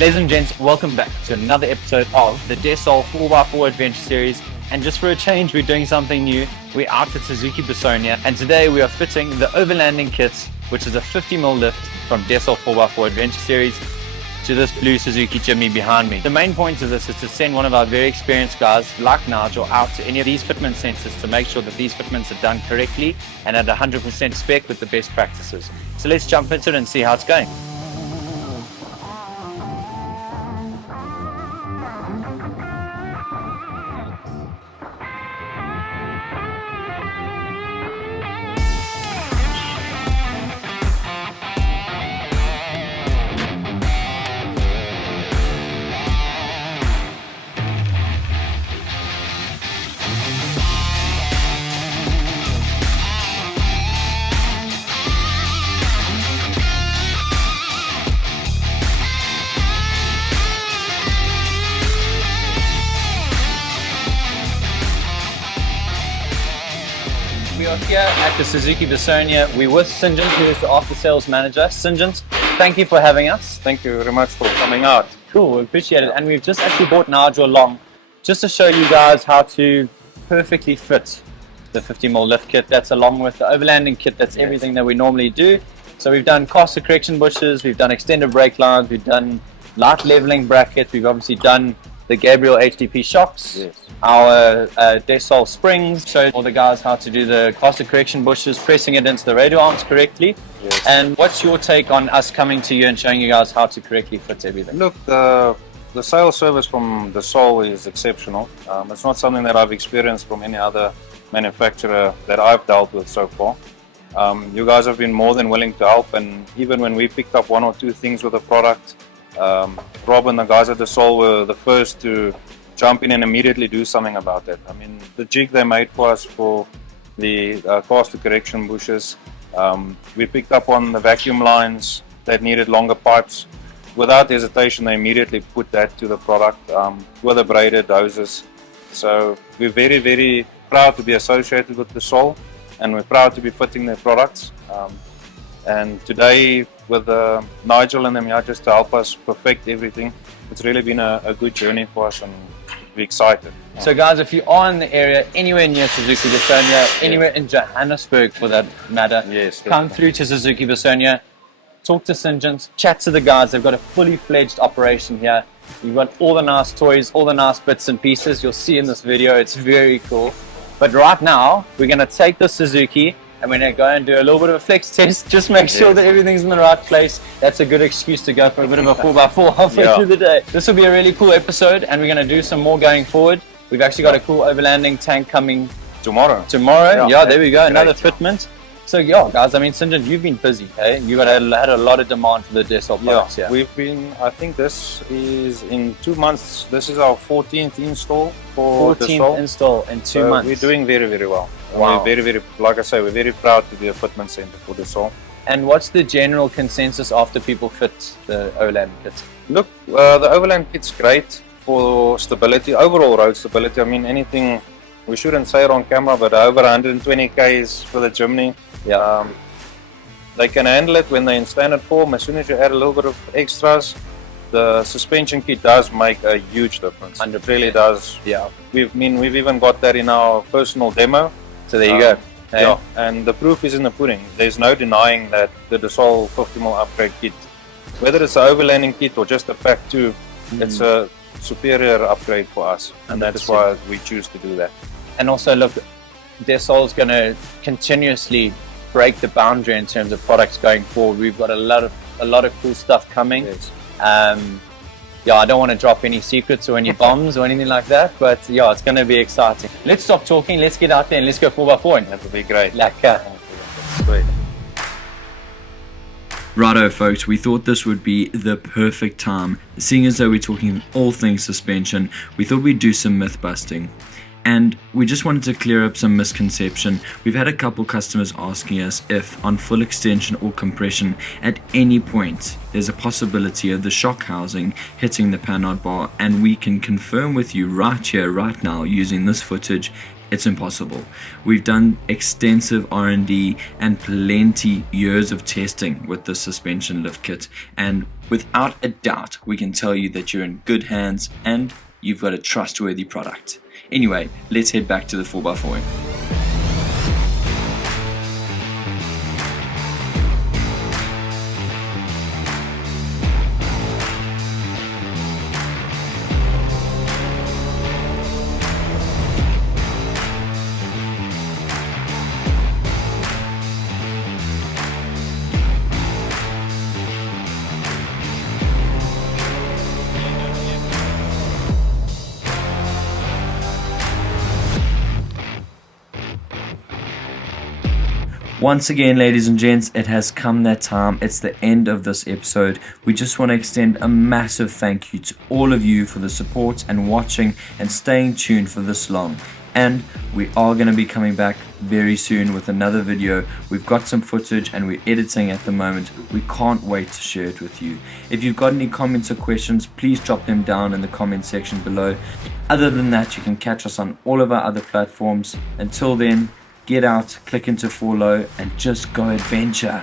Ladies and gents, welcome back to another episode of the Desol 4x4 Adventure Series. And just for a change, we're doing something new. We're out at Suzuki Bassonia, and today we are fitting the Overlander Kit, which is a 50mm lift from Desol 4x4 Adventure Series to this blue Suzuki Jimny behind me. The main point of this is to send one of our very experienced guys, like Nigel, out to any of these fitment centers to make sure that these fitments are done correctly and at 100% spec with the best practices. So let's jump into it and see how it's going. We are here at the Suzuki Bassonia. We're with Singeant, who is the after sales manager. Singeant, thank you for having us. Thank you very much for coming out. Cool, we appreciate it. And we've just actually brought Nigel along just to show you guys how to perfectly fit the 50mm lift kit. That's along with the Overlander kit. That's everything that we normally do. So we've done caster correction bushes, we've done extended brake lines, we've done light leveling brackets, we've obviously done the Gabriel HDP shocks, our Desol springs, showed all the guys how to do the caster correction bushes, pressing it into the radio arms correctly. And what's your take on us coming to you and showing you guys how to correctly fit everything? Look, the sales service from Desol is exceptional. It's not something that I've experienced from any other manufacturer that I've dealt with so far. You guys have been more than willing to help, and even when we picked up one or two things with the product, Rob and the guys at Desol were the first to jump in and immediately do something about that. I mean, the jig they made for us for the caster correction bushes, we picked up on the vacuum lines that needed longer pipes. Without hesitation, they immediately put that to the product with the braided hoses. So we're very, very proud to be associated with Desol, and we're proud to be fitting their products. And today, with Nigel and them here just to help us perfect everything, it's really been a good journey for us, and we're excited. So guys, if you are in the area, anywhere near Suzuki Bassonia, anywhere in Johannesburg for that matter, come through to Suzuki Bassonia, talk to Singeant, chat to the guys. They've got a fully fledged operation here. You've got all the nice toys, all the nice bits and pieces you'll see in this video. It's very cool. But right now, we're going to take the Suzuki and we're going to go and do a little bit of a flex test. Just make sure that everything's in the right place. That's a good excuse to go for a bit of a 4x4 halfway through the day. This will be a really cool episode, and we're going to do some more going forward. We've actually got a cool Overlander Tank coming tomorrow. Yeah, there we go. Another fitment. So yeah, guys, I mean, Singeant, you've been busy, hey? You've had a lot of demand for the Desol products here. We've been, I think this is in 2 months, this is our 14th install for 14th install in 2 months. We're doing very, very well. Wow. We're very, very, like I say, we're very proud to be a fitment center for Desol. And what's the general consensus after people fit the Overlander kit? Look, the Overlander kit's great for stability, overall road stability. I mean, anything, we shouldn't say it on camera, but over 120 Ks for the Jimny. They can handle it when they're in standard form. As soon as you add a little bit of extras, the suspension kit does make a huge difference. It really does. We've even got that in our personal demo. So there you go. Yeah, and the proof is in the pudding. There's no denying that the Desol 50mm upgrade kit, whether it's an Overlander kit or just a pack 2, it's a superior upgrade for us, and that's why we choose to do that. And also, look, Desol's going to continuously break the boundary in terms of products going forward. We've got a lot of cool stuff coming. Yeah, I don't want to drop any secrets or any bombs or anything like that, but yeah, it's going to be exciting. Let's stop talking, let's get out there and let's go 4x4. That would be great. Lekker. Sweet. Righto folks, we thought this would be the perfect time. Seeing as though we're talking all things suspension, we thought we'd do some myth busting. And we just wanted to clear up some misconception. We've had a couple customers asking us if on full extension or compression at any point there's a possibility of the shock housing hitting the panhard bar, and we can confirm with you right here, right now, using this footage, it's impossible. We've done extensive R&D and plenty years of testing with the suspension lift kit, and without a doubt we can tell you that you're in good hands and you've got a trustworthy product. Anyway, let's head back to the 4x4. Once again, ladies and gents, it has come that time. It's the end of this episode. We just want to extend a massive thank you to all of you for the support and watching and staying tuned for this long. And we are going to be coming back very soon with another video. We've got some footage and we're editing at the moment. We can't wait to share it with you. If you've got any comments or questions, please drop them down in the comment section below. Other than that, you can catch us on all of our other platforms. Until then, get out, click into follow, and just go adventure.